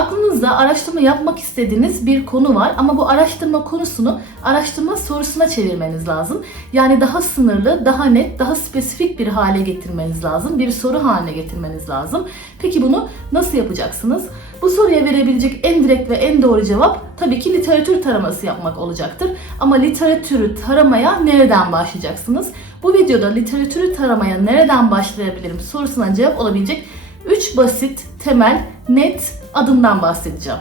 Aklınızda araştırma yapmak istediğiniz bir konu var ama bu araştırma konusunu araştırma sorusuna çevirmeniz lazım. Yani daha sınırlı, daha net, daha spesifik bir hale getirmeniz lazım. Bir soru haline getirmeniz lazım. Peki bunu nasıl yapacaksınız? Bu soruya verebilecek en direkt ve en doğru cevap tabii ki literatür taraması yapmak olacaktır. Ama literatürü taramaya nereden başlayacaksınız? Bu videoda literatürü taramaya nereden başlayabilirim sorusuna cevap olabilecek 3 basit, temel, net adımdan bahsedeceğim.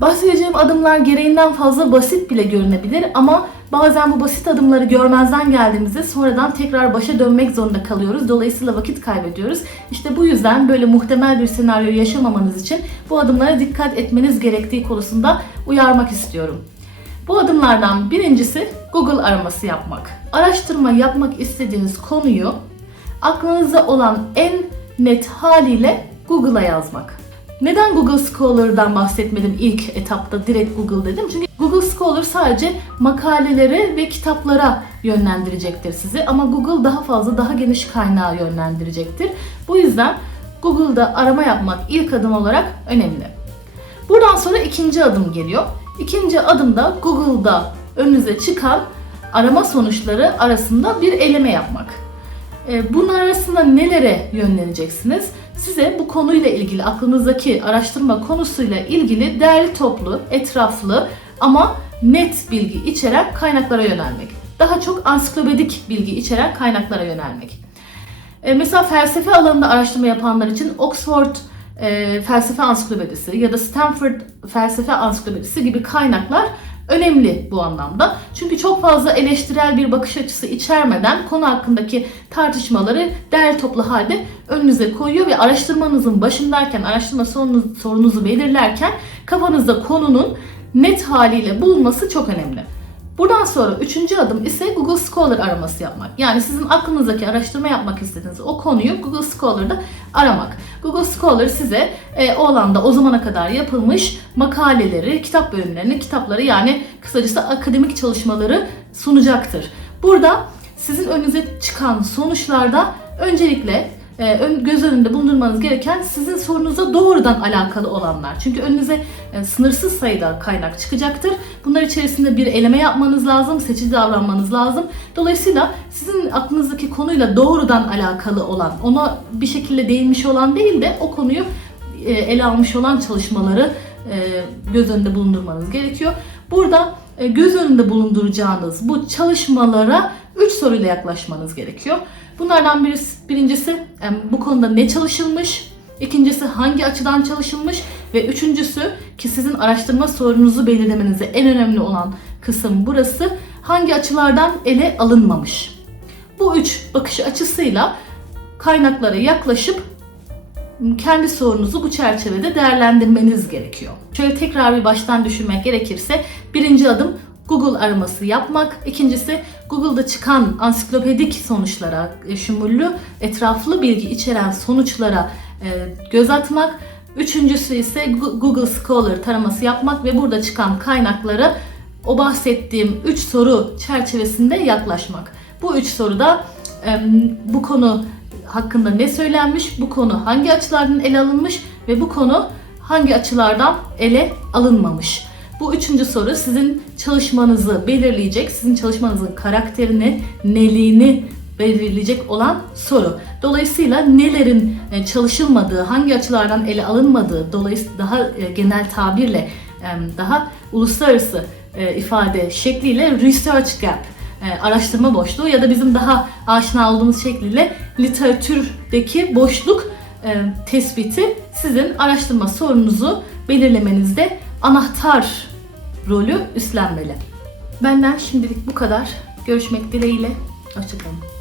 Bahsedeceğim adımlar gereğinden fazla basit bile görünebilir ama bazen bu basit adımları görmezden geldiğimizde sonradan tekrar başa dönmek zorunda kalıyoruz. Dolayısıyla vakit kaybediyoruz. İşte bu yüzden böyle muhtemel bir senaryo yaşamamanız için bu adımlara dikkat etmeniz gerektiği konusunda uyarmak istiyorum. Bu adımlardan birincisi Google araması yapmak. Araştırma yapmak istediğiniz konuyu aklınızda olan en net haliyle Google'a yazmak. Neden Google Scholar'dan bahsetmedim ilk etapta direkt Google dedim? Çünkü Google Scholar sadece makalelere ve kitaplara yönlendirecektir sizi ama Google daha fazla daha geniş kaynağa yönlendirecektir. Bu yüzden Google'da arama yapmak ilk adım olarak önemli. Buradan sonra ikinci adım geliyor. İkinci adımda Google'da önünüze çıkan arama sonuçları arasında bir eleme yapmak. E, Bunun arasında nelere yönleneceksiniz? Size bu konuyla ilgili, aklınızdaki araştırma konusuyla ilgili değerli toplu, etraflı ama net bilgi içeren kaynaklara yönelmek. Daha çok ansiklopedik bilgi içeren kaynaklara yönelmek. E, Mesela felsefe alanında araştırma yapanlar için Oxford e, Felsefe Ansiklopedisi ya da Stanford Felsefe Ansiklopedisi gibi kaynaklar önemli bu anlamda. Çünkü çok fazla eleştirel bir bakış açısı içermeden konu hakkındaki tartışmaları değerli toplu halde önünüze koyuyor ve araştırmanızın başındayken, araştırma sorunuzu, belirlerken kafanızda konunun net haliyle bulunması çok önemli. Buradan sonra üçüncü adım ise Google Scholar araması yapmak. Yani sizin aklınızdaki araştırma yapmak istediğiniz o konuyu Google Scholar'da aramak. Google Scholar size e, o alanda o zamana kadar yapılmış makaleleri, kitap bölümlerini, kitapları yani kısacası akademik çalışmaları sunacaktır. Burada sizin önünüze çıkan sonuçlarda öncelikle e, göz önünde bulundurmanız gereken sizin sorunuzla doğrudan alakalı olanlar. Çünkü önünüze e, sınırsız sayıda kaynak çıkacaktır. Bunlar içerisinde bir eleme yapmanız lazım, seçici davranmanız lazım. Dolayısıyla sizin aklınızdaki konuyla doğrudan alakalı olan, ona bir şekilde değinmiş olan değil de o konuyu e, ele almış olan çalışmaları e, göz önünde bulundurmanız gerekiyor. Burada göz önünde bulunduracağınız bu çalışmalara 3 soruyla yaklaşmanız gerekiyor. Bunlardan birisi, birincisi e, bu konuda ne çalışılmış, ikincisi hangi açıdan çalışılmış ve üçüncüsü ki sizin araştırma sorununuzu belirlemenizde en önemli olan kısım burası hangi açılardan ele alınmamış. Bu üç bakış açısıyla kaynaklara yaklaşıp kendi sorunuzu bu çerçevede değerlendirmeniz gerekiyor. Şöyle tekrar bir baştan düşünmek gerekirse birinci adım Google araması yapmak. İkincisi Google'da çıkan ansiklopedik sonuçlara, e, şumullü, etraflı bilgi içeren sonuçlara e, göz atmak. Üçüncüsü ise Google Scholar taraması yapmak ve burada çıkan kaynaklara o bahsettiğim 3 soru çerçevesinde yaklaşmak. Bu üç soruda bu konu hakkında ne söylenmiş, bu konu hangi açılardan ele alınmış ve bu konu hangi açılardan ele alınmamış. Bu üçüncü soru sizin çalışmanızı belirleyecek, sizin çalışmanızın karakterini, neliğini belirleyecek olan soru. Dolayısıyla nelerin e, çalışılmadığı, hangi açılardan ele alınmadığı, dolayısıyla daha e, genel tabirle, daha uluslararası e, ifade şekliyle research gap, e, araştırma boşluğu ya da bizim daha aşina olduğumuz şekliyle literatürdeki boşluk e, tespiti sizin araştırma sorunuzu belirlemenizde anahtar rolü üstlenmeli. Benden şimdilik bu kadar. Görüşmek dileğiyle. Hoşçakalın.